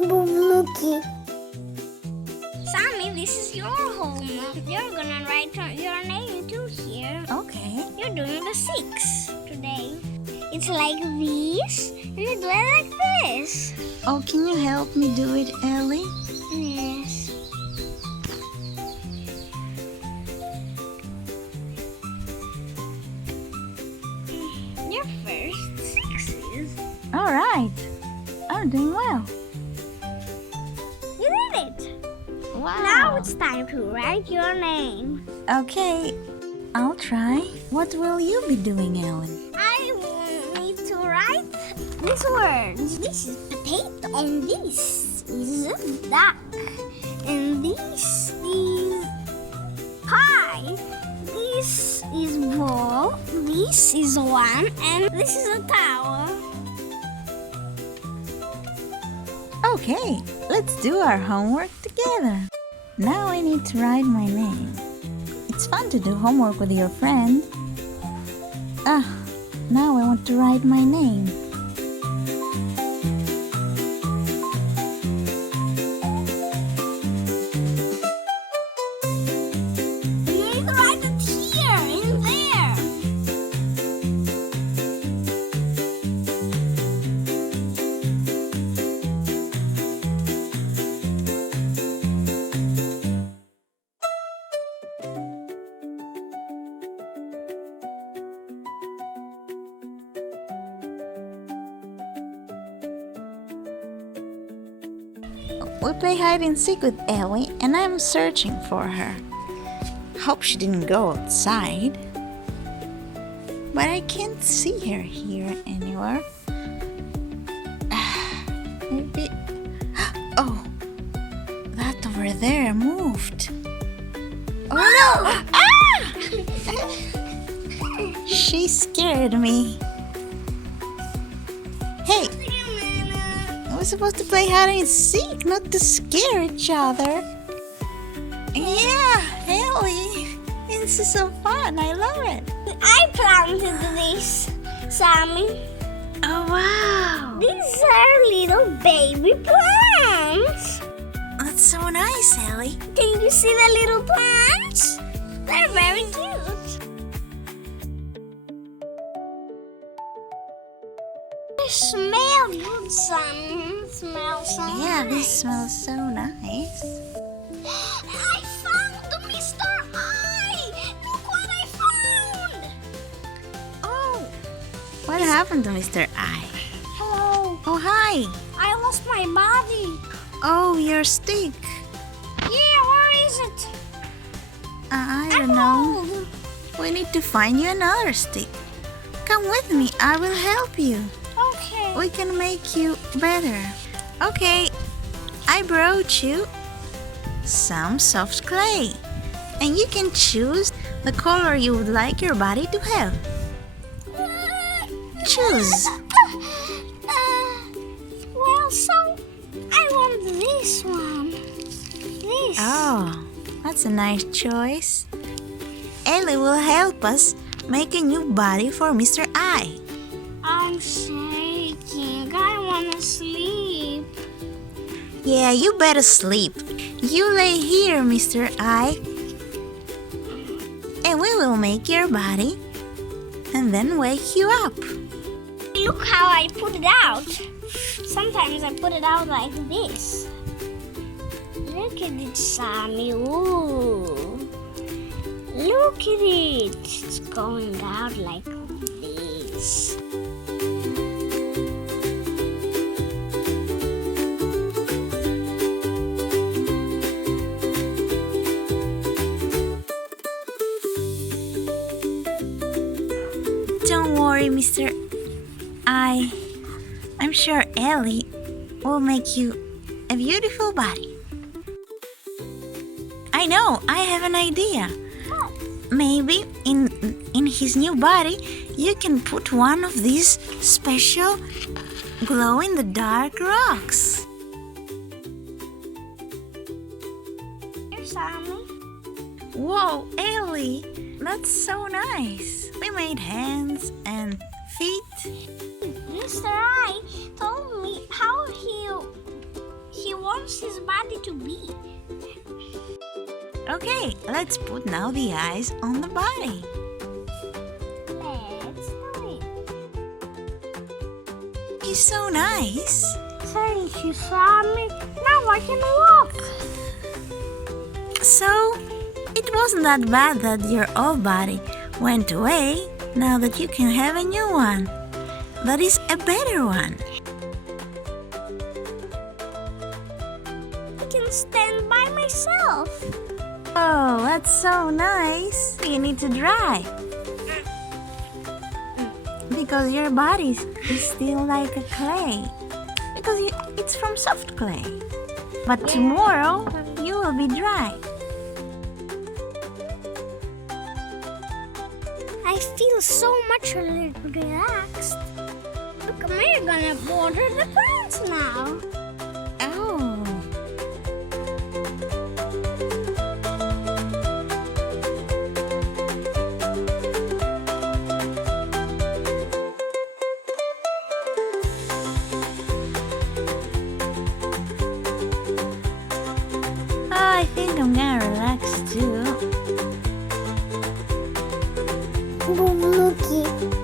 Looky. Sami, this is your homework. You're gonna write your name too here. Okay. You're doing the 6 today. It's like this, and you do it like this. Oh, can you help me do it, Ellie? Yes. Your first 6s. All right. I'm doing well. You did it. Wow. Now it's time to write your name. Okay. I'll try. What will you be doing, Ellen? I will need to write these words. This is potato, and this is a duck, and this is pie. This is ball. This is one, and this is a tower. Okay, let's do our homework together. Now I need to write my name. It's fun to do homework with your friend. Now I want to write my name. You need to write it here, in there. We play hide and seek with Ellie, and I'm searching for her. Hope she didn't go outside. But I can't see her here anywhere. Maybe. Oh, that over there moved. Oh no! Ah! She scared me. Hey! We're supposed to play hide and seek, not to scare each other. Yeah, Ellie. This is so fun. I love it. I planted this, Sami. Oh, wow. These are little baby plants. That's so nice, Ellie. Can you see the little plants? They're very cute. They smell good, Sami. Smell so Yeah, nice. this smells so nice. I found the Mr.eye! Look what I found! Oh, what happened to Mr. Eye? Hello. Oh, hi. I lost my body. Oh, your stick. Yeah, where is it? I don't know. Emerald. We need to find you another stick. Come with me. I will help you. Okay. We can make you better. Okay, I brought you some soft clay. And you can choose the color you would like your body to have. Choose. Well, so I want this one. This. Oh, that's a nice choice. Ellie will help us make a new body for Mr. Eye. I'm shaking. I want to sleep. Yeah, you better sleep. You lay here, Mr. Eye. And we will make your body and then wake you up. Look how I put it out. Sometimes I put it out like this. Look at it, Sami. Ooh. Look at it. It's going out like this. Don't worry, Mr. Eye. I'm sure Ellie will make you a beautiful body. I know, I have an idea. Maybe in his new body, you can put one of these special glow-in-the-dark rocks. Here, Sami. Whoa, Ellie, that's so nice. We made hands and feet. Mr. Eye told me how to be. Okay, let's put now the eyes on the body. Let's do it. He's so nice. Thank you, Sami. Now I can walk. So, it wasn't that bad that your old body went away now that you can have a new one. That is a better one. I can stand by myself. Oh, that's so nice. You need to dry. Because your body is still like a clay. Because it's from soft clay. But tomorrow, you will be dry. I feel so much relaxed. Look, we're gonna water the plants now. Oh. I think I'm gonna relax too. Looky.